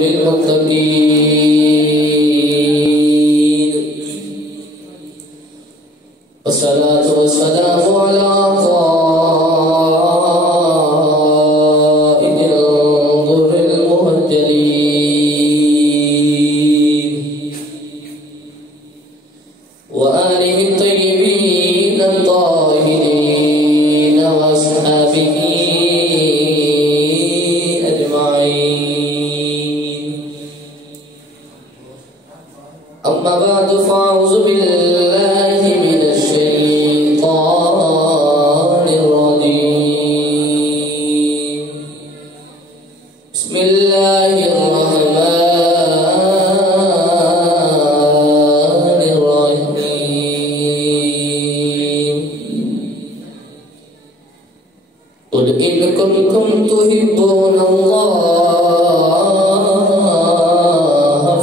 للمتقين والصلاة والسلام على قائد الغر المهجلين وآله الطيبين الطاهرين وأصحابه أجمعين. أما بعد فأعوذ بالله من الشيطان الرجيم. بسم الله الرحمن الرحيم. قل إن كنتم تحبون الله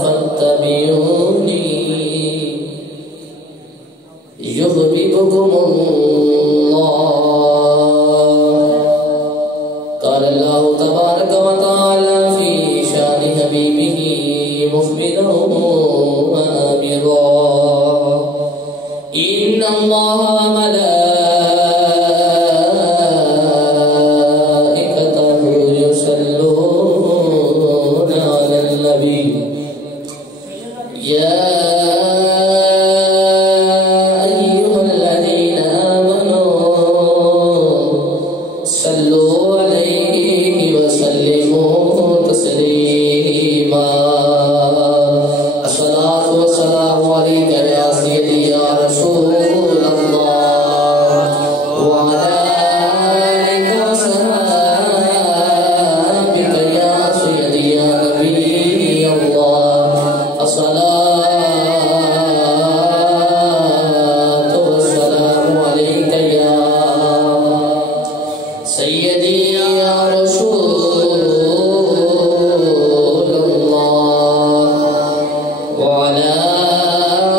فاتبعوني يحببكم الله. قال الله تبارك وتعالى في شان حبيبه مخبرا وآمرا إن الله وملائكته يصلون على النبي يا أيها الذين آمنوا صلوا عليه وسلموا تسليما. الصلاة والسلام عليك يا سيدي يا رسول الله وعلى آلك وصحابك يا سيدي يا نبي الله. الصلاة والسلام عليك يا سيدي يا رسول الله وعلى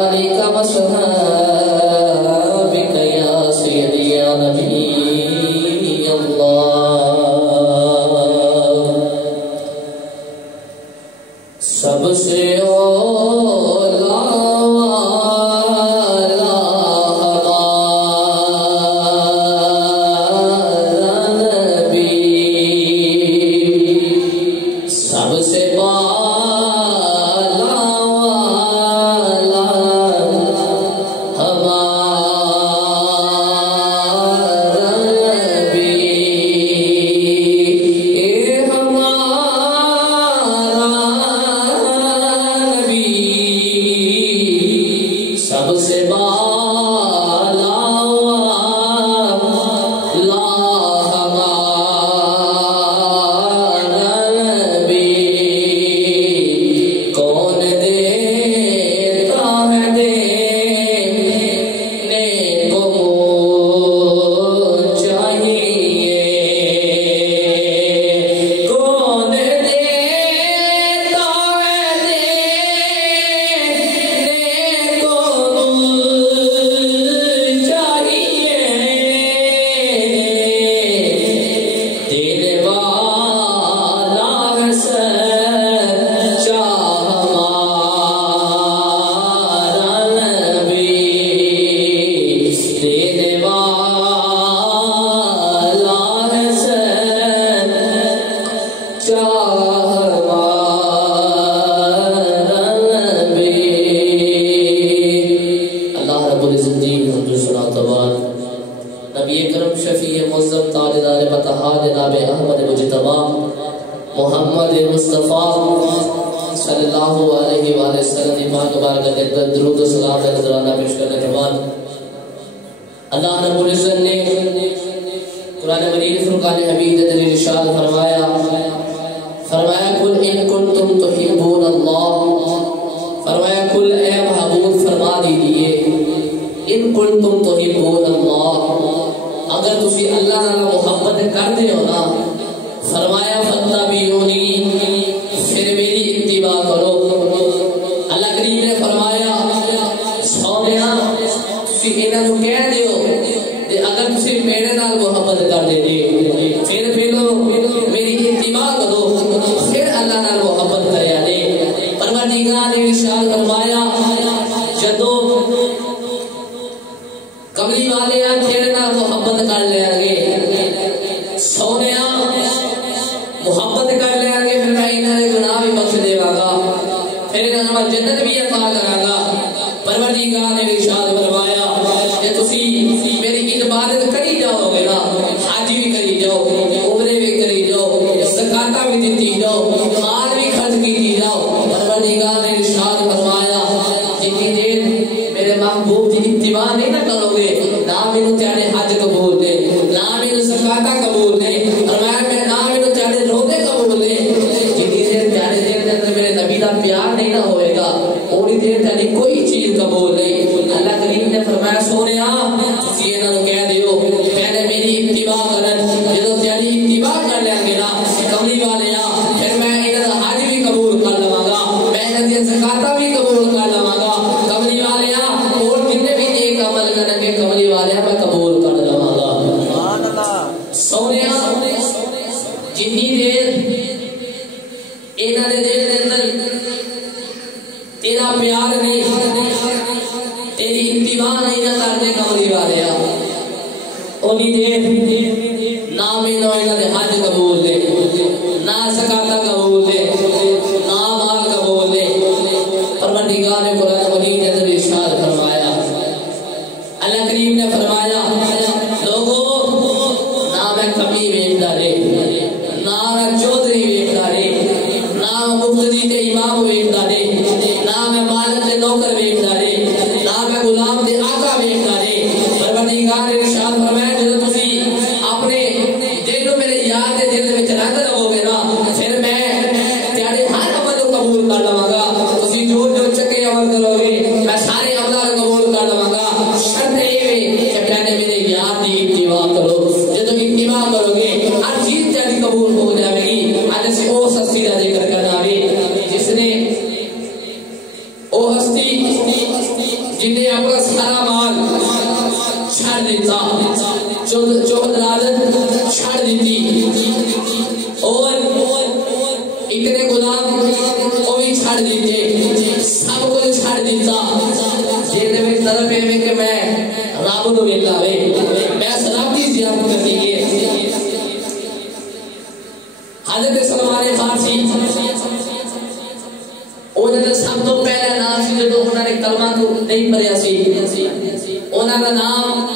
آلك وصحابك يا سيدي يا نبي الله. سب سے اولا والا ہمارا نبی، سب سے بالا والا ہمارا نبی، سب سے بالا والا ہمارا نبی، کون دیتا ہے دینے کو چاہیے، کون دیتا ہے دینے کو چاہیے، دینے والا ہے سچا ہمارا نبی، دینے والا ہے سچا ہمارا نبی۔ اللہ رب العزت جی حمد و ثنا و توان نبی کرم شفیع معظم تاجدار بطحا جناب احمد مجتبی محمد مصطفیٰ صلی اللہ علیہ وآلہ وسلم پاک بارگاہ کے درود و سلام کا نذرانہ پیش کرنے کے بعد اللہ رب العزت نے قرآن مجید فرقان حمید دلیل ارشاد فرمایا قل ان کنتم تحبون اللہ، فرمایا کل اے محبوب فرما دیجئے ان کنتم تحبون اللہ، اگر تسی اللہ نال محبت کرتے ہو نا، فرمایا فاتبعونی، پھر میری اتباع کرو۔ اللہ کریم نے فرمایا سونیا تسی انہاں نوں کہہ دیو کہ اگر تسی میرے نال محبت کرتے جی پھر میری اتباع کرو، پھر اللہ نال محبت کرے نگاہ نے ارشاد فرمایا جدو کملی والے تیرے نال محبت کر لیا گے سونیا محبت کر لیا گے پھر میں انہاں دے گناہ بھی بخش دیواں گا پھر انہاں نوں جنت بھی عطا کراں گا پروردگار نے ارشاد فرمایا کہ تسی میری عبادت کری جاؤ گے نا حج بھی کری جاؤ عمرے بھی کری جاؤ زکاتاں بھی دیتی جاؤ مال بھی خرچ کیتی جاؤ پروردگار نے ارشاد فرمایا جتنی دیر میرے محبوب کی اتباع نہیں نہ کرو گے نہ میرے تیرے حج قبول دے نہ میرے زکاتاں قبول دے فرمایا میں نہ میرے تیرے روزے قبول دے جتنی دیر تیرے دل کے اندر میرے نبی کا پیار نہیں نہ ہوئے گا اونی دیر تیری کوئی چیز قبول نہیں اللہ کریم نے فرمایا سونیا تسی انہاں نوں کہہ دیو پہلے میری اتباع کرن جدوں تیری اتباع کر لیں گے نا کملی والے پھر میں انہاں دا حج بھی قبول کر لواں گا میں انہاں دی زکاتاں بھی قبول کر لواں گا کملی والے اور جتنے بھی نیک عمل کرن گے کملی والے میں قبول کر لواں گا سبحان اللہ سونیا جتنی دیر انہاں دے دل دے اندر تیرا پیار نہیں تیری اتباع نہیں نہ کرتے کملی والے اونی دیر نہ مینوں انہاں دے حج قبول دے نہ زکاتاں قبول دے نہ مال قبول دے پروردگار نے قرآن مجید کے اندر ارشاد فرمایا اللہ کریم نے فرمایا لوگوں نہ میں کمی ویکھدا رے نہ میں چودھری ویکھدا رے نہ مقتدی تے امام ویکھدا رے نہ میں مالک تے نوکر ویکھدا رے نہ میں غلام تے آقا ویکھدا رے پروردگار نے ارشاد فرمایا جدوں تسی اپنے دل نوں میرے یاد دے دل وچ رکھ لو گے نا پھر میں تیرے ہر عمل کو قبول کر لواں گا تسی جو جو چنگے عمل کرو گے میں سارے عمل قبول کر لواں گا شرط یہ ہے کہ پہلے میرے یاد دی اتباع کرو جدوں اتباع کرو گے ہر چیز تیری قبول ہو جائے گی اج سے او ہستی کا ذکر کرنا ہے جس نے او ہستی جن نے اپنا سارا مال چھڑ دیتا چودھرالت چھڑ دیتی اور اتنے غلام وہ بھی چھڑ دیتے سب کو چھڑ دیتا جیسے میں طرف ہے کہ میں رب نو ویلا وے میں رب کی زیارت کرنی ہے حضرت سلمان فارسی انہوں نے سب تو پہلا نام سی جدو انہوں نے کلمہ تو نہیں پڑھیا سی انہوں کا نام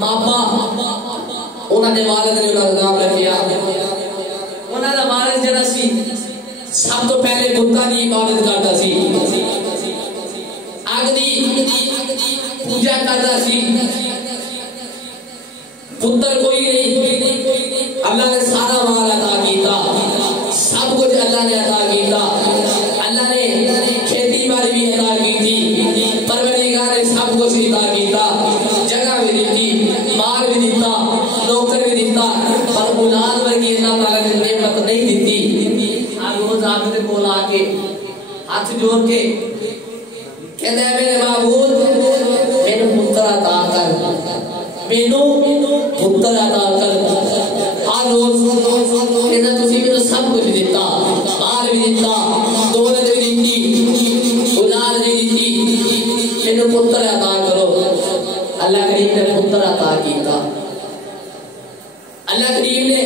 مابا انہوں نے والد نے انہوں کا نام رکھیا انہوں کا والد جڑا سی سب تو پہلے بتاں دی عبادت کرتا سی اگ دی پوجا کرتا سی پتر کوئی نہیں اللہ نے سارا مال عطا کیتا سب کچھ اللہ نے عطا کیتا اللہ نے کھیتی باڑی بھی عطا کی تھی پروردگار نے سب کچھ عطا کیتا جگہ بھی دیتی مال بھی دیتا نوکر بھی دیتا پر اولاد ورگی اللہ تعالیٰ نے نعمت نہیں دیتی ہر روز آپ کے کول آ کے ہاتھ جوڑ کے کہتے ہیں میرے معبود میرے پتر عطا کر مینوں پتر عطا کر ہر روز کہنا تسی مینوں سب کچھ دیتا مال بھی دیتا دولت بھی دیتی اولاد بھی دیتی مینوں پتر عطا کرو اللہ کریم نے پتر عطا کیتا اللہ کریم نے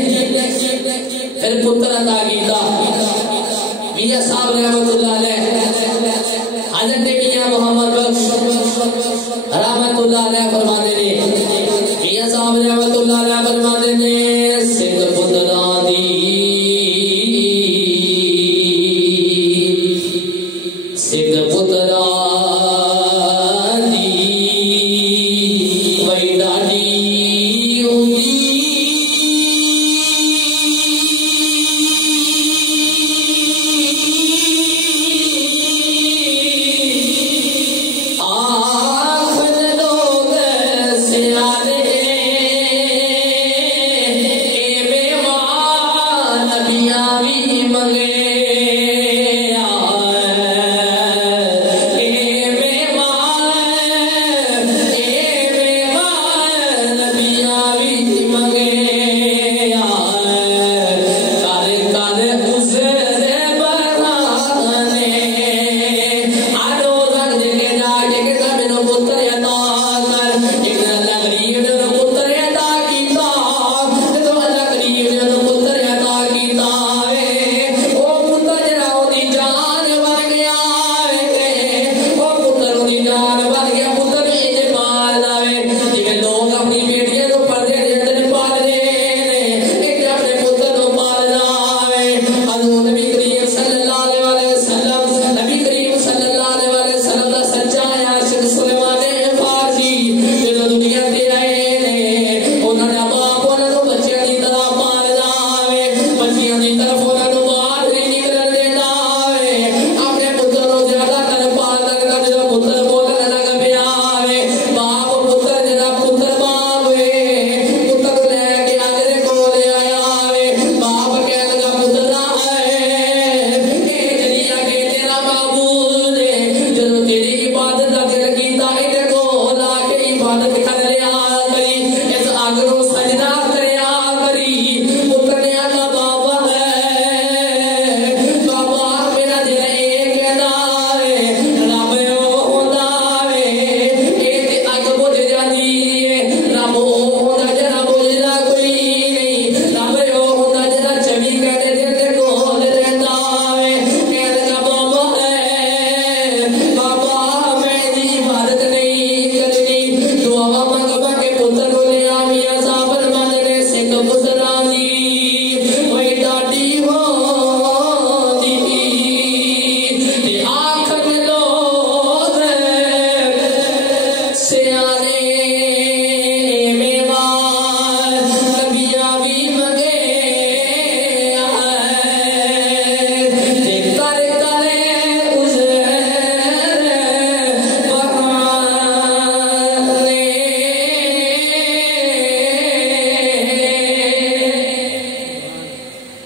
پھر پتر عطا کیتا میاں صاحب رحمت اللہ علیہ حضرت میاں محمد بخش رحمت اللہ علیہ فرماتے نے میاں صاحب رحمت اللہ علیہ فرماتے نے سکھ پتران دی سکھ پتران دی وئی ڈاڈی ہوندی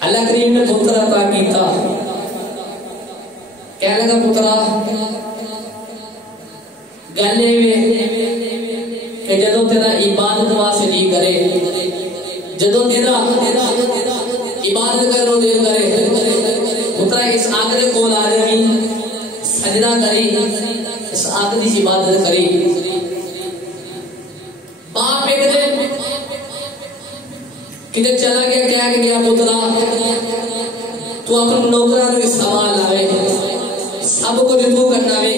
اللہ کریم نے پتر عطا کیتا کہنے لگا پترا گلے میں کہ جدو تیرا عبادت واسطے جی کرے جدو تیرا عبادت کرو دل کرے پترا اس آگ دے کول آ جائیں سجدہ کری اس آگ دی عبادت کری باپ ایک دن کدھر چلا گیا کہہ کے گیا پترا تو اپنے نوکران کے سامان لاوے سب کو جو تو کرنا وے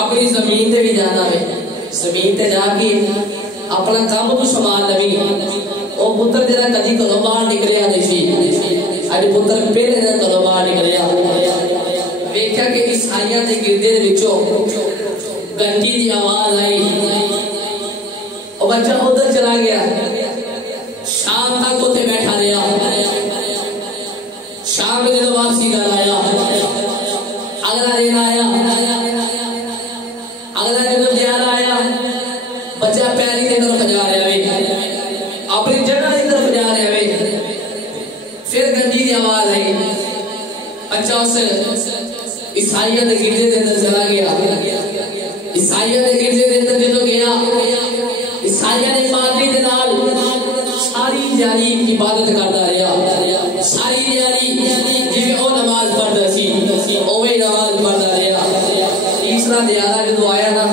اپنی زمین تے بھی جانا وے زمین تے جا کے اپنا کام تو سامان لوی او پتر جڑا کدی گھروں باہر نکلیا نہیں سی اج پتر پہلے دن گھروں باہر نکلیا ویکھیا کہ عیسائیاں دے گردے دے وچوں گھنٹی دی آواز آئی او بچہ ادھر چلا گیا شام تک اتنے بیٹھا رہا شام میں جب واپسی کر آیا اگلا دن آیا اگلا دن دیار آیا بچہ پیری کی طرف جا رہا ہے اپنی جگہ کی طرف جا رہا ہے پھر گنجی کی آواز آئی بچہ اس عیسائیوں کے گرجے کے اندر چلا گیا عیسائیوں کے گرجے کے اندر جب گیا عیسائیوں نے پادری کے نال ساری دیاری عبادت کرتا رہا ساری دیاری جی او نماز پڑھتا سی اوے نماز پڑھتا رہا تیسرا دیارہ جو آیا نا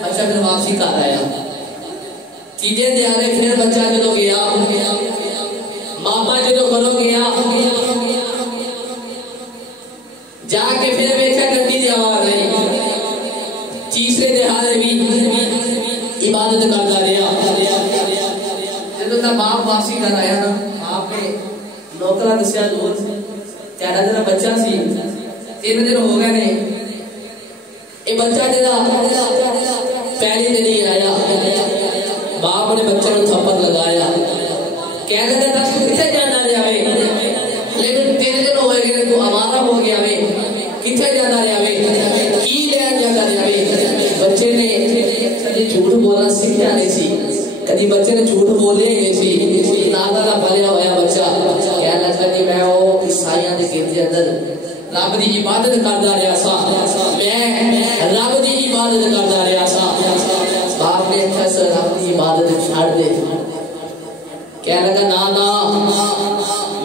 بچہ پھر واپسی کر آیا تیجے دیارے پھر بچہ جو گیا ماما جو کرو گیا جا کے پھر بیٹھا گھنٹی دی آواز آئی تیسرے دیارے بھی عبادت کرتا رہا جب باپ واپسی کر آیا نا باپ نے نوکرا دسیا دور تیرا جڑا بچہ سی 3 دن ہو گئے نے یہ بچہ جڑا پہلی دن ہی آیا باپ نے بچے کو تھپڑ لگایا کہنے لگا دس کتنے جانا رہا ہے لیکن 3 دن ہو گئے تو آوارہ ہو گیا ہے کتنے جانا رہا ہے کی لین جانا رہا ہے بچے نے کبھی جھوٹ بولنا سیکھ جانے سی کبھی بچے نے جھوٹ بولے گئے سی نادا کا پلیا ہوا بچہ کہنے لگا کہ میں وہ عیسائیاں دے گردے اندر رب دی عبادت کرتا رہا سا میں رب دی عبادت کرتا رہا سا باپ نے کہا رب دی عبادت چھاڑ دے کہنے لگا نا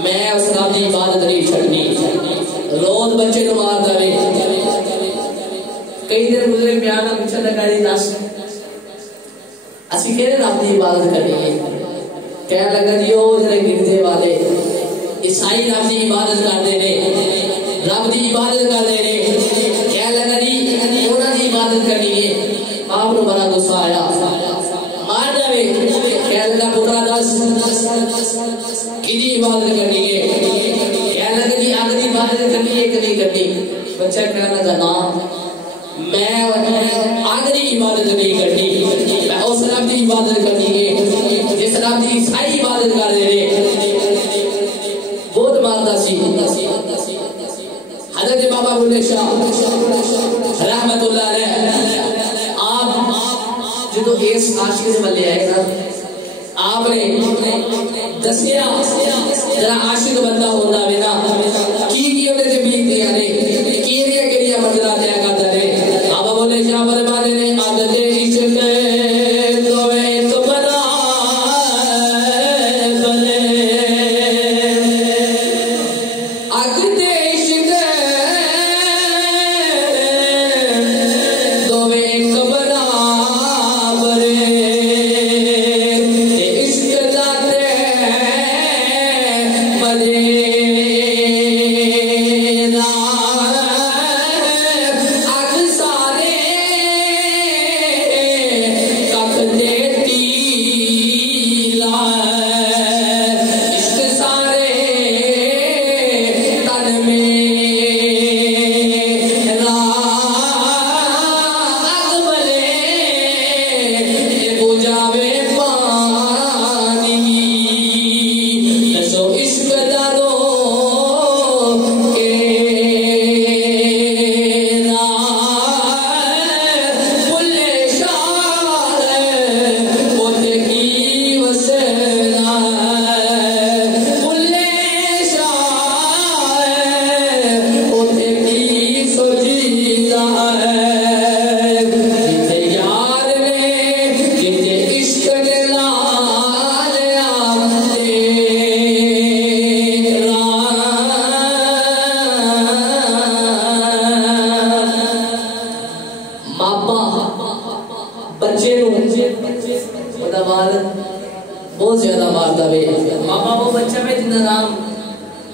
میں اس رب دی عبادت نہیں چھڑنی روز بچے کو مارتا رہے کئی دن گزرے پیانا پوچھا لگا دی دس اسی کہنے رب دی عبادت کرنی ہے کہنے لگا جی وہ جڑے گردے والے عیسائی رب دی عبادت کرتے ہیں رب دی عبادت کرتے ہیں کہنے لگا جی انہاں دی عبادت کرنی ہے آپ کو بڑا غصہ آیا مار جاوے کہنے لگا پترا دس کدی عبادت کرنی ہے کہنے لگا جی آگ دی عبادت کرنی ہے کہ نہیں کرنی بچہ کہنے لگا نا میں آگ دی عبادت نہیں کرنی میں اس رب دی عبادت کرنی ہے جس رب دی عیسائی عبادت کر رہے بہت مانتا سی حضرت بابا بلے شاہ رحمت اللہ علیہ آپ جو اس عاشق سے ملے آئے نا آپ نے دسیا جرا عاشق بندہ ہونا بنا کی انہیں سے بیت دیا نے کیریا مجرا دیا کرتا رہے بابا بولے شاہ فرمانے نے عادت عشق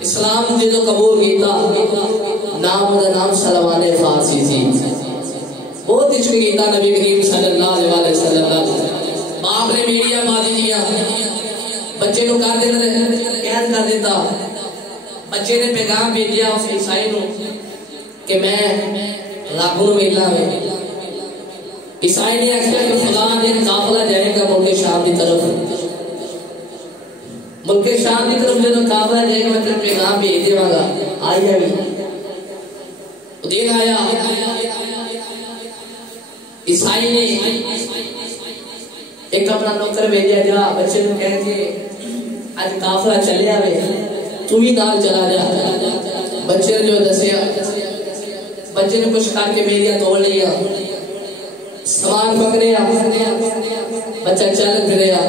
اسلام جدو قبول کیتا نام دا نام سلمان فارسی سی بہت عشق کیتا نبی کریم صلی اللہ علیہ وسلم باپ نے میڈیا مادی دیا بچے نو کر دینا قید کر دیتا بچے نے پیغام بھیجیا اس عیسائی نو کہ میں رب نو ملنا ہے عیسائی نے آخیا کہ فلاں دن قافلہ جائے گا ملک شام کی طرف ملک شام کی طرف جب قافلہ جائے گا میں تیرے پیغام بھیج دیواں گا آئی ہے بھی دن آیا عیسائی نے ایک اپنا نوکر بھیجا جا بچے کو کہہ کے آج قافلہ چلے آوے تو ہی نال چلا جا بچے نے جو دسیا بچے نے کچھ کر کے میڈیا توڑ لیا سامان پکڑیا بچہ چل پھریا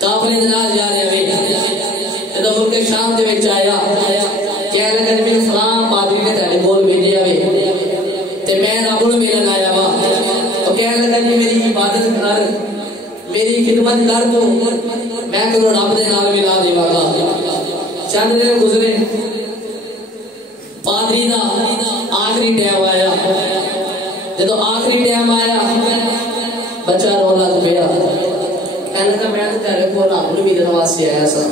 قافلے نال جا رہا ہے جب ملک شام دے وچ آیا کہنے لگا جی میرے فلاں پادری نے تیرے کول بھیجیا وے تے میں رب نوں ملن آیا وا تو کہنے لگا جی میری عبادت کر میری خدمت کر تو میں تینوں رب دے نال ملا دیواں گا چند دن گزرے پادری دا آخری ٹائم آیا جب آخری ٹائم آیا بچہ رو لگ پیا کہنے لگا میں تیرے کول رب نوں ملن واسطے آیا سا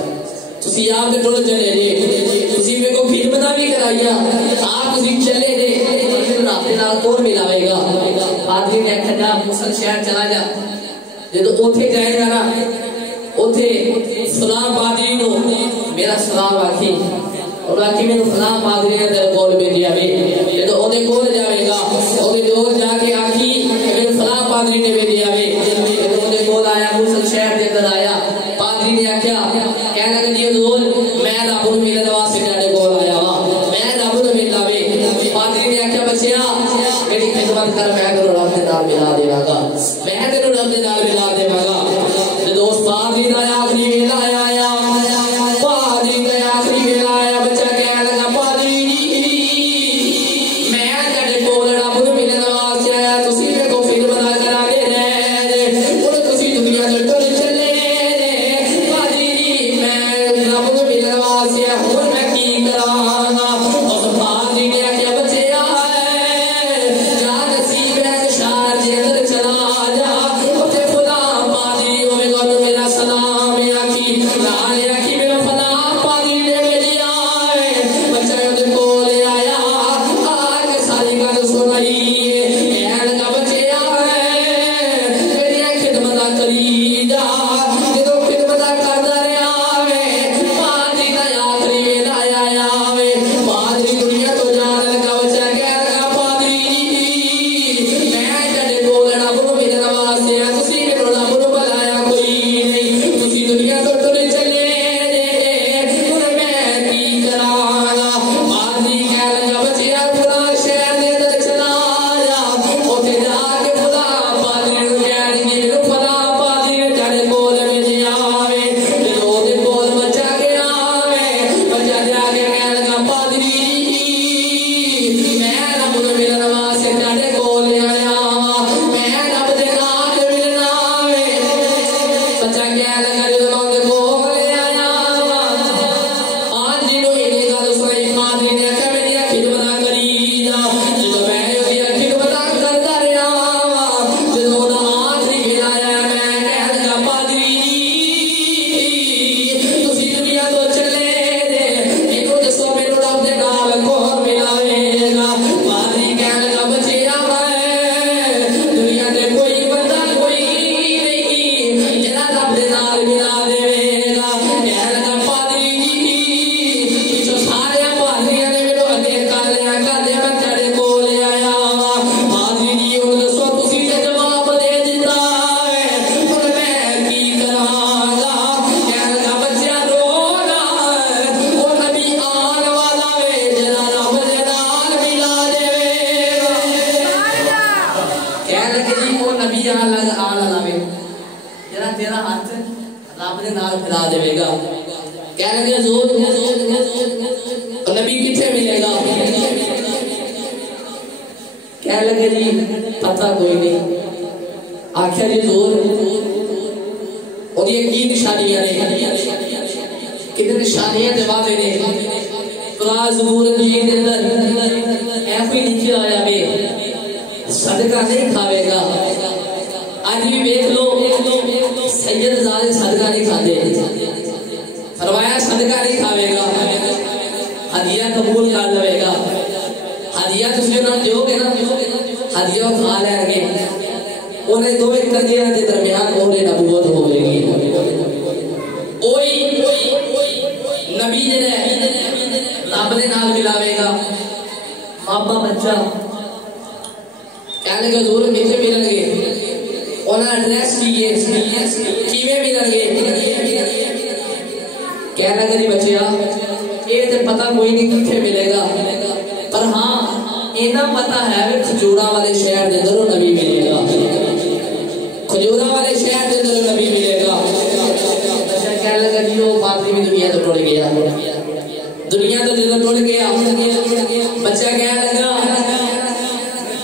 تسی آپ دے ٹول چلے جے تسی میرے کو خدمتاں بھی کرائیا آپ تسی چلے جے رب دے نال کون ملاوے گا پادری نے آکھیا جا موصل شہر چلا جا جب اوتھے جائے گا نا اوتھے فلاں پادری نو میرا سلام آکھی اور آکھی میں فلاں پادری نے تیرے کول بھیجیا وے جب اودے کول جاوے گا اودے کول جا کے آکھی کہ فلاں پادری نے بھیجیا وے جب اودے کول آیا موصل شہر دے اندر آیا پادری نے آکھیا کہنے لگا جی حضور میں رب نوں ملن واسطے تیرے کول آیا وا میں رب نوں ملنا وے پادری نے آکھیا بچیا میری خدمت کر میں تینوں رب دے نال ملا دیواں گا میں تینوں رب دے نال ملا دیواں گا جدوں اس پادری دا آخری ویلا آیا پادری دا آخری ویلا آیا بچہ کہنے لگا پادری میں تیرے کول رب نوں ملن واسطے آیا تسی میرے کو خدمت کرا دے رہے ہن تسی دنیا دے ٹر چلے پادری میں رب نوں ملن واسطے ہن میں کی کراں گا اس پادری نے آکھیا بچیا جا نصیب ہے شہر دے اندر چلا جا اوتھے فلاں پادری ہوے گا تو میرا سلام آکھی نال آکھی میرا فلاں پادری نے بھیجیا بچہ اودے کول آیا آ کے ساری گل سنائی کہنے لگا بچیا میری خدمت کری جا جدوں خدمت کردا رہیا پادری دا آخری ویلا آیا پادری دنیا تو جان لگا بچہ کہنے لگا پادری میں تیرے کول رب نوں ملن واسطے آیا تسی میرے رب نوں بلایا کوئی نہیں تسی دنیا تو ٹر چلے ہن میں کی کراں گا پادری کہنے لگا بچیا فلاں شہر دے اندر چلا جا اوتھے جا کے فلاں پادری نوں کہہ دیں میرے فلاں پادری نے تیرے کول بھیجیا جدوں اودے کول بچہ گیا بچہ جا کے کہنے لگا پادری میں رب نوں ملن واسطے تیرے کول آیا میں رب دے نال ملنا بچہ کہنے لگا جدوں اودے کول آیا پادری نوں یہ گل سنائی پادری نے آکھیا میری خدمت کری جا جدوں میں اودی خدمت کردا رہیا جدوں دا آخری ویلا آیا میں کہنے لگا پادری تسی دنیا تو چلے مینوں دسو مینوں رب دے نال کون ملاوے گا پادری کہنے لگا بچیا دنیا تے کوئی بندہ کوئی نہیں جڑا رب دے نال ملا دے گا کہنے لگا پادری جو سارے پادریاں نے مینوں اگے کر لیا میں تیرے کول آیا پادری جی ہن دسو تسی تے جواب دے دتا ہن میں کی کراں گا کہنے لگا بچیا رونا او نبی آن والا وے جڑا رب دے نال ملا دے گا کہنے لگے جی او نبی آن والا وے جڑا تیرا ہاتھ رب دے نال ملا دے گا کہنے لگے حضور نبی کتنے ملے گا کہنے لگے جی پتہ کوئی نہیں آخیا جی حضور اور یہ کی نشانیاں نے کتنے نشانیاں صحیح جواب نے قرآن زبور انجیل کے اندر ایسے لکھا آیا ہے صدقہ نہیں کھاوے گا. آج بھی دیکھ لو سید زادے صدقہ نہیں کھاتے. فرمایا صدقہ نہیں کھاوے گا, ہدیہ قبول کر لے گا. ہدیہ تسی انہاں دیو گے نا, ہدیہ کھا لیں گے, انہیں دو ایک کندیاں کے درمیان انہیں نبوت ہوئے گی. اوئی نبی جنہیں رب نے نال ملاوے گا. ماپا بچہ کہنے کہ حضور کتنے ملن گے, انہاں ایڈریس کیے کیویں ملن گے. کہنا کہ نہیں بچیا یہ تو پتہ کوئی نہیں کتنے ملے گا, پر ہاں اینا پتہ ہے کہ کھجورا والے شہر دے اندر نبی ملے گا. کھجورا والے شہر دے اندر نبی ملے گا. بچہ کہنے لگا جی وہ باقی بھی دنیا تو ٹوڑ گیا, دنیا تو دل ٹوڑ گیا. بچہ کہنے لگا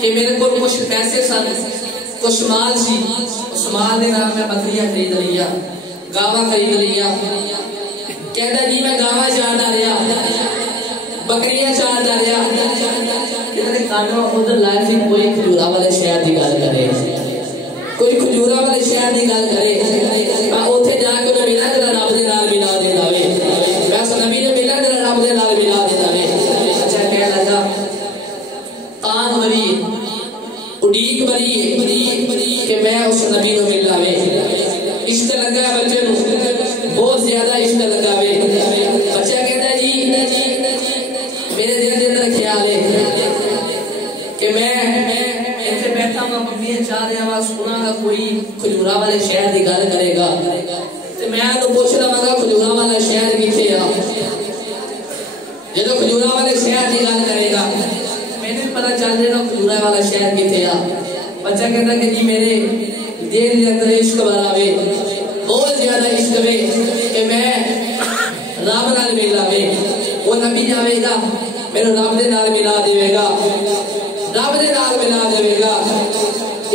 کہ میرے کو کچھ پیسے سن, کچھ مال سی, اس مال دے نام میں بکریاں خرید لیا, گاواں خرید لیا. کہتا جی میں گاواں چاردا رہیا, بکریاں چاردا رہیا. کہتے کانوں ادھر لائے سی کوئی کھجورا والے شہر دی گل کرے, کوئی کھجورا والے شہر دی گل کرے. اوتھے جا کے انہیں ملا جڑا رب دے نال ملا دیندا وے, بس نبی نے ملا جڑا رب دے نال ملا دیندا وے. اچھا کہنے لگا تان بری اڈیق بری کہ میں اس نبی نو ملنا وے. عشق لگا بچے نو, بہت زیادہ عشق لگا وے. بچہ کہتا ہے جی میرے دل کے اندر خیال ہے کہ میں ایسے بیٹھا ہوں بکریاں چاہ رہا ہوں, سنا گا کوئی کھجورا والے شہر کی گل کرے گا, تو میں تو پوچھ رہا گا کھجورا والا شہر کتنے آ. جب کھجورا والے شہر کی گل کرے گا میں نے پتا چل جائے گا کھجورا والا شہر کتنے آ. بچہ کہتا کہ جی میرے دل کے اندر عشق بھرا وے, بہت زیادہ عشق وے کہ میں رب نال ملا وے. وہ نبی جاوے گا میرے رب دے نال ملا دے گا, رب دے نال ملا دے گا.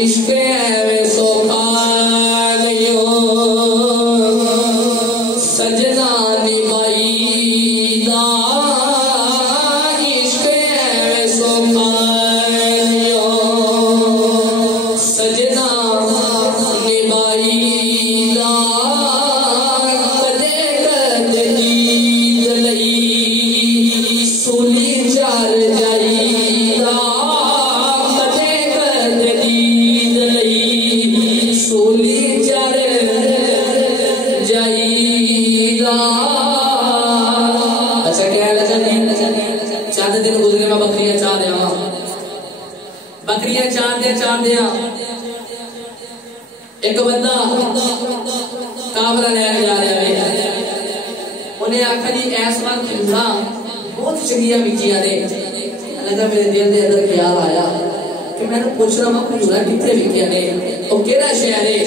عشق ہے سوکھا نہیں سجنا نبائی دا, عشق ہے سوکھا نہیں سجنا نبائی دا. کدے کدے دید لئی سولی چار جائی دا, کدے کدے دید لئی سولی چار جائی دا. اچھا کہہ لگا جی چند دن گزرے میں بکریاں چاہ دیا, بکریاں چاہ دیا ایک بندہ کابرہ لے جا رہا ہے. انہیں آکھا جی ایس بار کھجورا بہت چنگیاں بکیاں نے. لگا میرے دل دے اندر خیال آیا کہ میں نے پوچھ رہا ہوں کھجورا کتنے بکیاں نے, وہ کیڑا شہر ہے.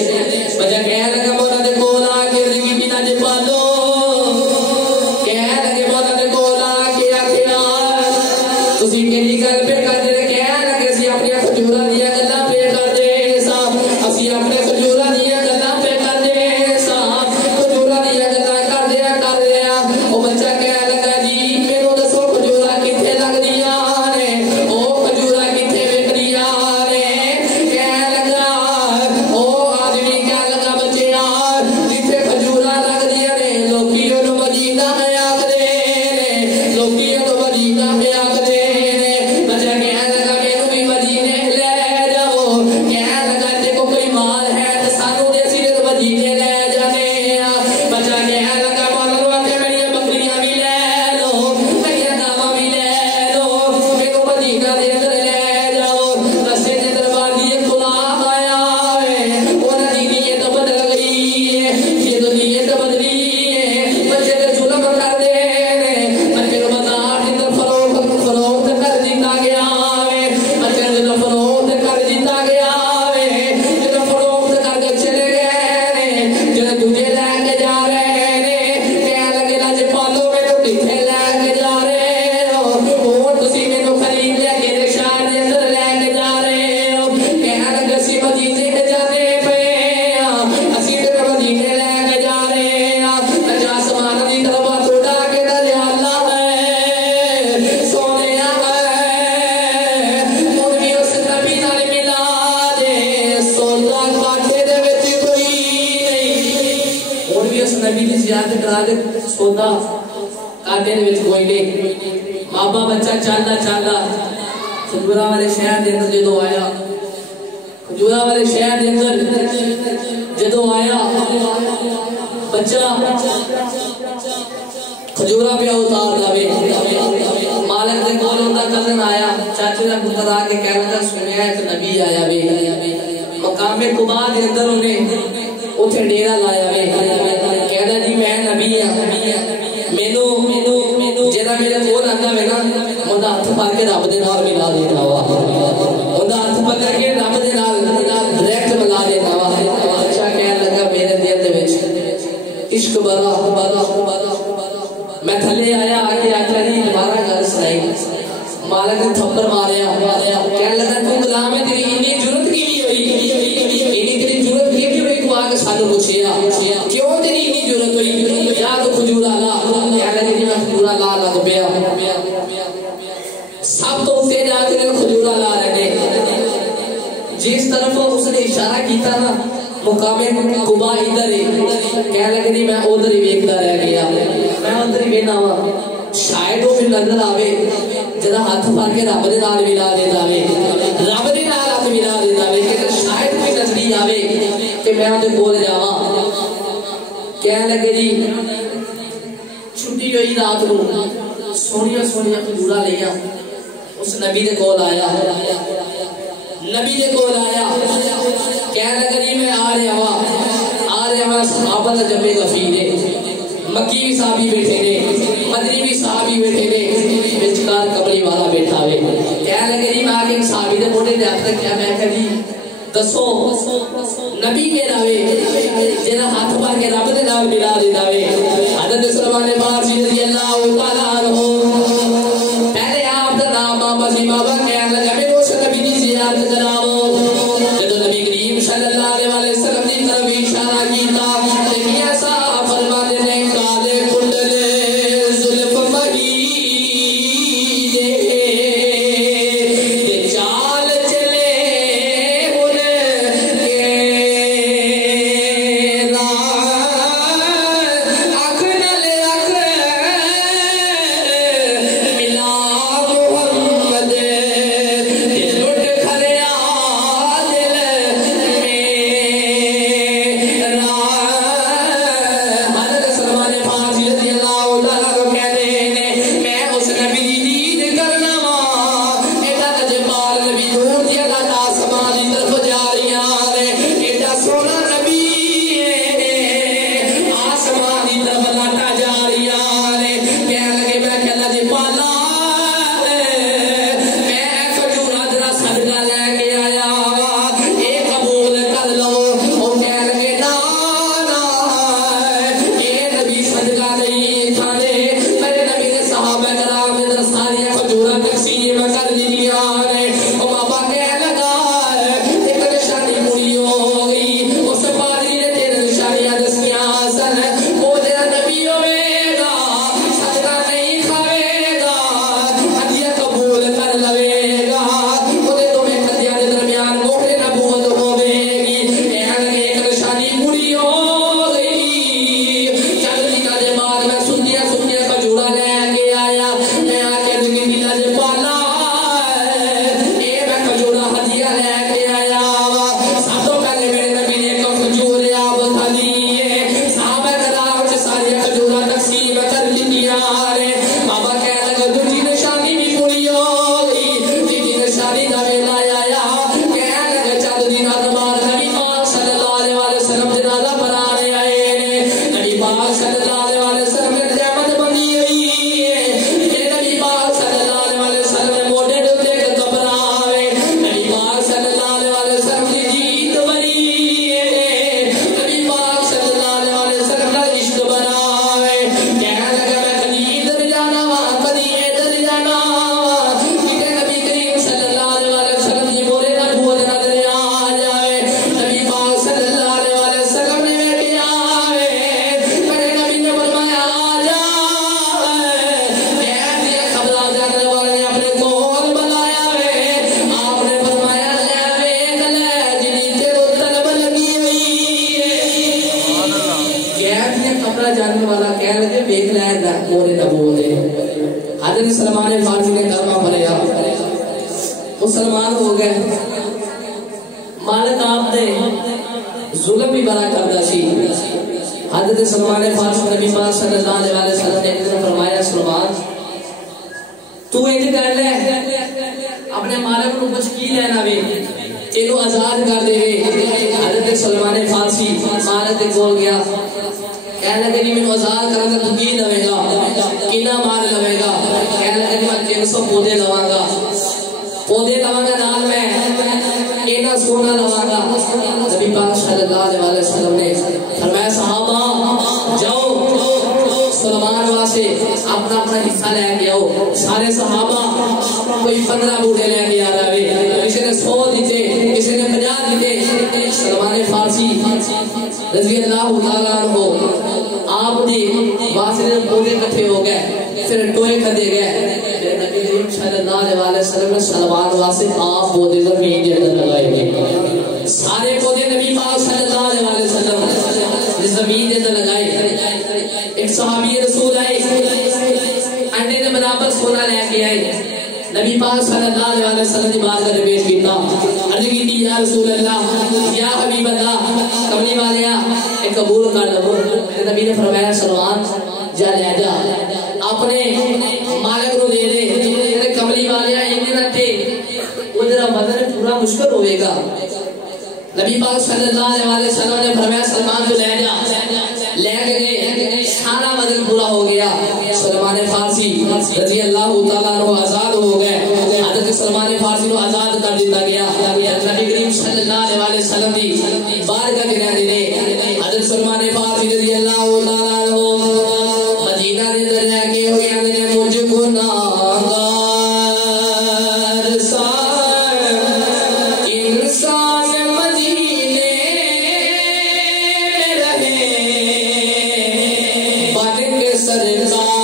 بچہ کہنے لگا مولا دے کول آ کے زندگی بنا دے پالو, کہنے لگے مولا دے کول آ کے آکھیا تسی کیڑی گل پہ کر دے. کہنے لگے اسی اپنی کھجورا دیا گلاں پہ کر دے سا, اسی اپنے کھجورا دیا گلاں پہ کر دے سا, کھجورا دیا گلاں کر دیا. وہ بچہ کہنے لگا جی میرے دسو کھجورا کتنے لگ دیا نے, وہ کھجورا کتنے وک دیا نے. کہنے لگا وہ آدمی کہنے لگا بچیا صادق سودا کاٹے دے وچ کوئی نہیں بابا بچہ چلدا چلدا کھجورا والے شہر دے اندر جدوں آیا کھجورا والے شہر دے اندر جدوں آیا بچہ کھجورا پہ اتار داوے مالک دے کول اوندا کزن آیا چاچے دا پتر آ کے کہہ لگا سنیا ایک نبی آیا وے مقام قباء دے اندر انہیں اوتھے ڈیرا لایا وے کہدا جی میں نبی ہاں مینوں جڑا میرے کول آندا وے نا اوندا ہاتھ پکڑ کے رب دے نال ملا دینا وا اوندا ہاتھ پکڑ کے رب دے نال ڈائریکٹ ملا دینا وا اچھا کہہ لگا میرے دل دے وچ عشق بڑا میں تھلے آیا آگے آچا جی دوبارہ گل سنائی مالک نے تھپڑ ماریا کہنے لگا تو غلام ہے تیری اتنی جرت کی بھی ہوئی اتنی تیری جرت کی بھی ہوئی تو آگے سانو پوچھیا کیوں تیری اتنی جرت ہوئی یا تو کھجورا لا کہنے لگا جی میں کھجورا لا لگ پیا سب تو اٹھے جا کے کھجورا لا رہے جس طرف اس نے اشارہ کیتا نا مقام قباء ادھر ہی کہنے لگا جی میں ادھر ہی ویکھدا رہ گیا میں ادھر ہی وینا وا شاید وہ نظر آوے جدا ہاتھ پھڑ کے رب دے نال ملا دیتا وے رب دے نال ہاتھ ملا دیتا وے کہ شاید کوئی نظری آوے کہ میں اودے کول جاواں کہنے لگے جی چھٹی ہوئی رات نو سونیاں سونیاں کھجورا لیا اس نبی دے کول آیا نبی دے کول آیا کہنے لگا جی میں آ رہا وا صحابہ دا جبے غفیر ہے مکی بھی صحابی بیٹھے نے مدنی بھی صحابی بیٹھے نے وچکار قبری والا بیٹھا ہوئے کہنے لگے جی میں آگے ایک صحابی دے موٹے دے ہاتھ رکھیا میں کہا جی دسو نبی کہڑا وے جڑا ہاتھ پا کے رب دے نال ملا دیندا وے حضرت سلمان فارسی رضی اللہ تعالی عنہ پہلے آپ دا نام بابا جی بابا کہنے لگا میں اس نبی دی زیارت کراؤ جدوں نبی کریم صلی اللہ علیہ وسلم دی طرف اشارہ کیتا تے میاں صاحب فرماتے نے کالے کنڈلے زلف مہی دے چال چلے ہن کے اکھ نال اکھ ملا محمد لٹ کھلیا دل میرا حضرت سلمان فارسی رضی اللہ تعالیٰ کو کہتے ہیں میں اس نبی دی دید کرنا وا ایڈا جبال نبی دور دی اللہ آسمان دی طرف جا رہی ہیں ایڈا سونا نبی آسمان دی طرف لاٹا جا رہی ہیں کہنے لگے میں کہنا جی پالا میں کھجورا جرا صدقہ لے کے آیا اے قبول کر لو وہ کہنے لگے نا اے نبی صدقہ نہیں کھانے میرے نبی نے صحابہ کرام نے ساری کھجورا تقسیم کر دیا وہ بابا کہنے لگا ایک نشانی پوری ہو گئی اس پادری نے تین نشانیاں دسیاں سن وہ تیرا نبی ہوئے گا صدقہ نہیں کھاوے گا ہدیہ قبول کر لوے گا وہ تمہیں ہدیہ کے درمیان موقع نبوت ہوے گی کہنے لگے ایک نشانی پوری ہو گئی چند دنوں کے بعد میں سنیا کھجورا لے کے آیا میں آ کے سلمان فارسی نے کلمہ پڑھا، مسلمان ہو گئے. مالک آپ نے ظلم بھی بڑا کرتا سی. حضرت سلمان فارسی نبی پاک صلی اللہ علیہ وسلم نے ایک دن فرمایا سلمان تو ایک کر لے اپنے مالک کو کچھ کی لینا وے تینوں آزاد کر دے. حضرت سلمان فارسی مالک کے کول گیا کہنے لگے جی میں آزاد کروں تو کی لوے گا کنا مال لوے گا. کہنے لگے میں 300 پودے لواں گا نال میں اینا سونا لواں گا. نبی پاک صلی اللہ علیہ وسلم نے فرمایا صحابہ جاؤ سلمان واسطے اپنا اپنا حصہ لے کے آؤ. سارے صحابہ کوئی 15 بوٹے لے کے آ رہے، کسی نے 100 دیتے، کسی نے 50 دیتے. سلمان فارسی رضی اللہ تعالیٰ عنہ آپ نے واسطے پودے کٹھے ہو گئے، پھر ٹوئے کھدے گئے. نبی کریم صلی اللہ علیہ وسلم نے سلمان واسطے آپ پودے زمین کے اندر لگائے گئے. سارے پودے نبی پاک صلی اللہ علیہ وسلم زمین کے اندر لگائے. ایک صحابی رسول آئے انڈے کے برابر سونا لے کے آئے. نبی پاک صلی اللہ علیہ وسلم نے بات کر پیش کیتا، عرض کی یا رسول اللہ یا حبیب اللہ کملی والیا ایک قبول کر لو. نبی نے فرمایا سلمان جا لے جا اپنے مالک کو دے دے. کملی والیا انہیں تے وہ ذرا بدن پورا مشکل ہوئے گا. نبی پاک صلی اللہ علیہ وسلم نے فرمایا سلمان کو لے جا. لے کے گئے، سارا بدن پورا ہو گیا. سلمان فارسی رضی اللہ تعالیٰ عنہ آزاد ہو گئے. حضرت سلمان فارسی کو آزاد کر دیتا گیا. نبی کریم صلی اللہ علیہ وسلم کی بارگاہ کے رہنے دے حضرت سلمان فارسی رضی اللہ تعالیٰ عنہ مدینہ دے اندر رہ کے ہوئے نے مجھ کو ناگار سار انسان مدینے رہے بن کے سرکار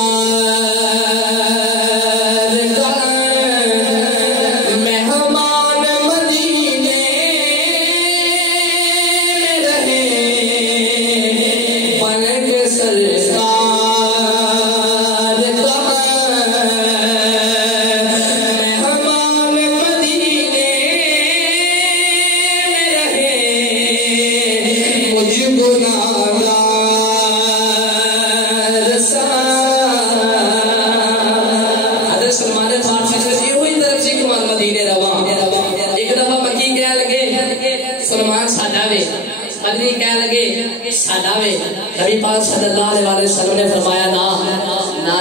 نبی پاک صلی اللہ علیہ وسلم نے فرمایا نہ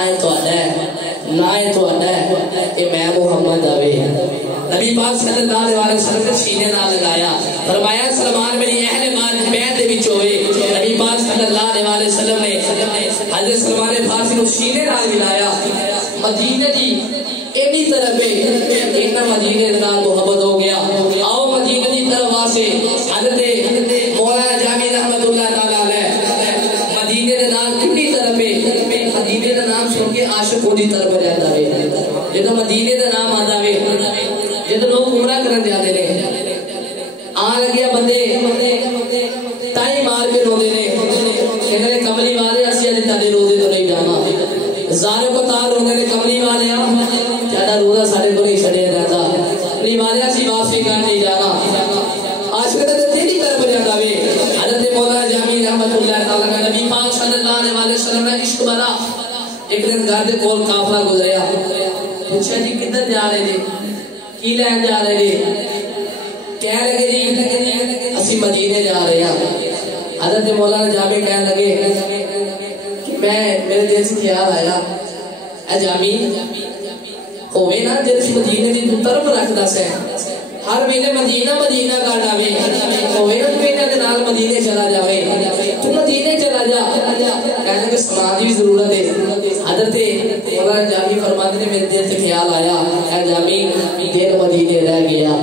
یہ میں محمد آوے. نبی پاک صلی اللہ علیہ وسلم نے سینے نہ لگایا، فرمایا سلمان میری اہل بیت دے وچ ہوئے. نبی پاک صلی اللہ علیہ وسلم نے حضرت سلمان فارسی کو سینے نہ ملایا. مدینے دی اینی طرف اتنا مدینے دے نال محبت ہو گیا. آؤ مدینے دی طرف واسے حضرت مولانا جامی رحمت اللہ تعالیٰ مدینے دے نام کتنی طرف مدینے دا نام سن کے عاشق ہوتی طرف رہتا ہے. جدو مدینے دا نام آتا ہے جدو لوگ عمرہ کرن جاتے ہیں آن لگیا بندے تائی مار کے روندے نے کہنے لے کملی والے اسی اج تاڈے روزے تو نہیں جانا. زارے کو تار روندے نے کملی والے تہاڈا روزہ ساڈے کو نہیں چھڈیا جاتا. کملی والے اسی واپسی کر نہیں جانا. عاشق تے تیری طرف جاتا ہے. حضرت مولانا جامی رحمت اللہ تعالیٰ کا نبی پاک صلی اللہ علیہ وسلم نے عشق بڑا. ایک دن گھر دے کول قافلہ گزریا، پوچھا جی کدھر جا رہے جی کی لین جا رہے جی؟ کہہ لگے جی اسی مدینے جا رہے ہیں. حضرت مولانا جامی کہنے لگے کہ میرے دل سے خیال آیا اے جامی ہوئے نا جس مدینے دی تو طرف رکھدا سے ہر ویلے مدینہ کر جاوے ہوئے نا تو دے نال مدینے چلا جاوے تو مدینے چلا جا. کہنے کہ سماج بھی ضرورت ہے. حضرت مولانا جامی فرماتے ہیں میرے دل سے خیال آیا اے جامی دل مدینے رہ گیا،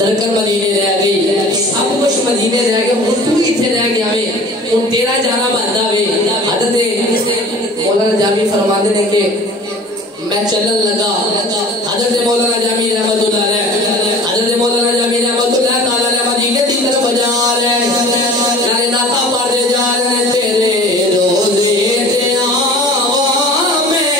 دلکن مدینے رہ گئی، سب کچھ مدینے رہ گیا، ہن تو ایتھے رہ گیا وے، ہن تیرا جانا بندا وے. حضرت مولانا جامی فرماتے ہیں کہ میں چلن لگا. حضرت مولانا جامی رحمت اللہ علیہ حضرت مولانا جامی رحمت اللہ تعالیٰ علیہ مدینے کی طرف جا رہے ہیں. ناتا پڑھے جا رہے ہیں تیرے روزے تے آوا میں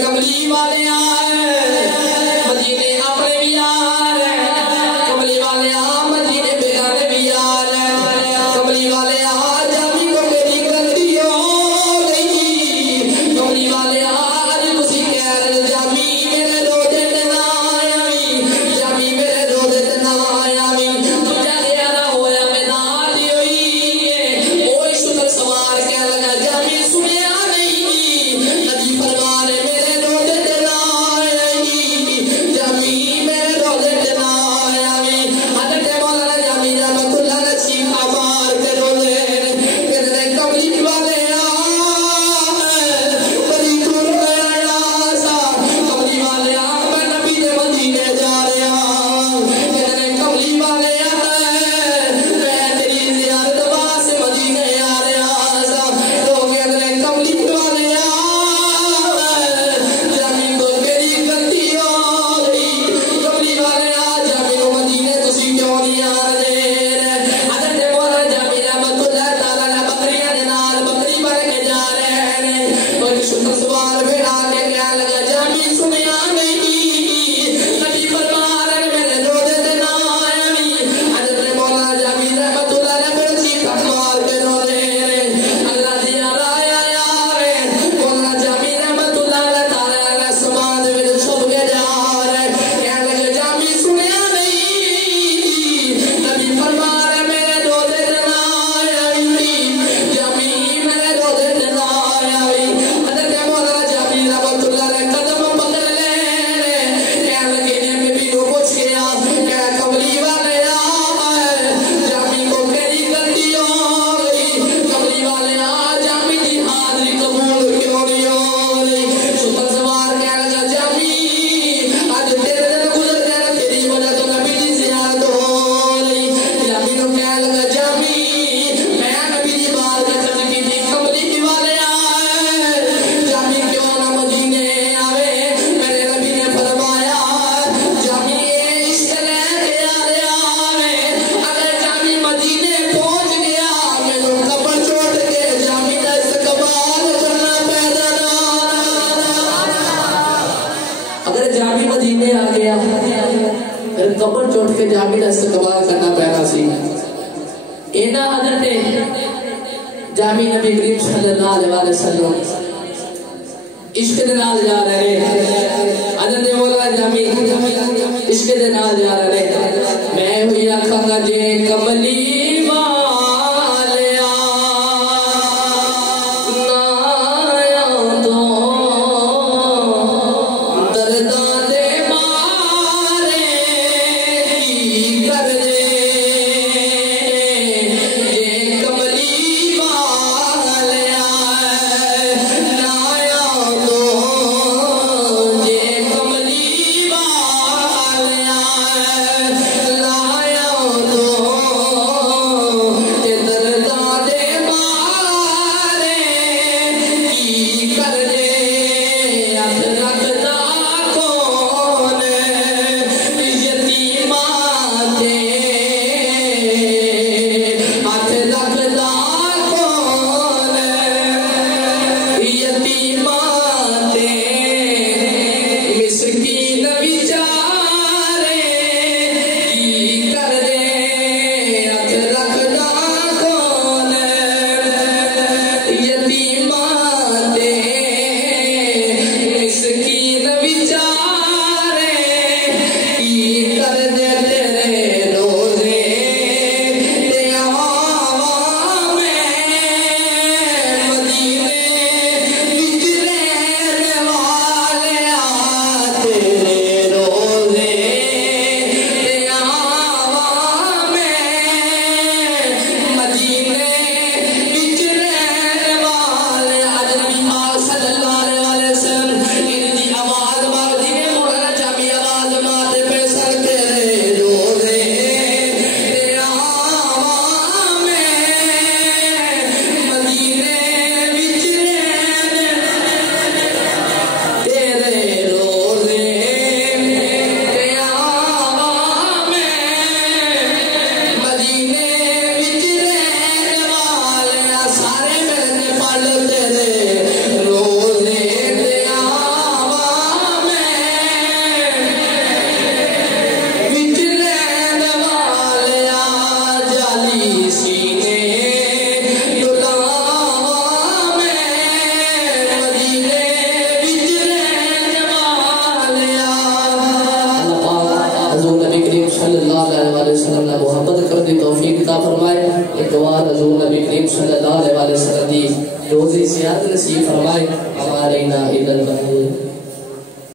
کملی والے مدینے قبر چوٹ کے جامع استقبال کرنا پینا سی اینا حضرت جامع نبی کریم صلی اللہ علیہ وسلم عشق دے نال جا رہے حضرت مولا جامع عشق دے نال جا رہے میں ہوئی آکھاں گا جے کملی محبت کر دی توفیق عطا فرمائے ایک بار حضور نبی کریم صلی اللہ علیہ وسلم دی روزی زیادت نصیب فرمائے ہمارے نہ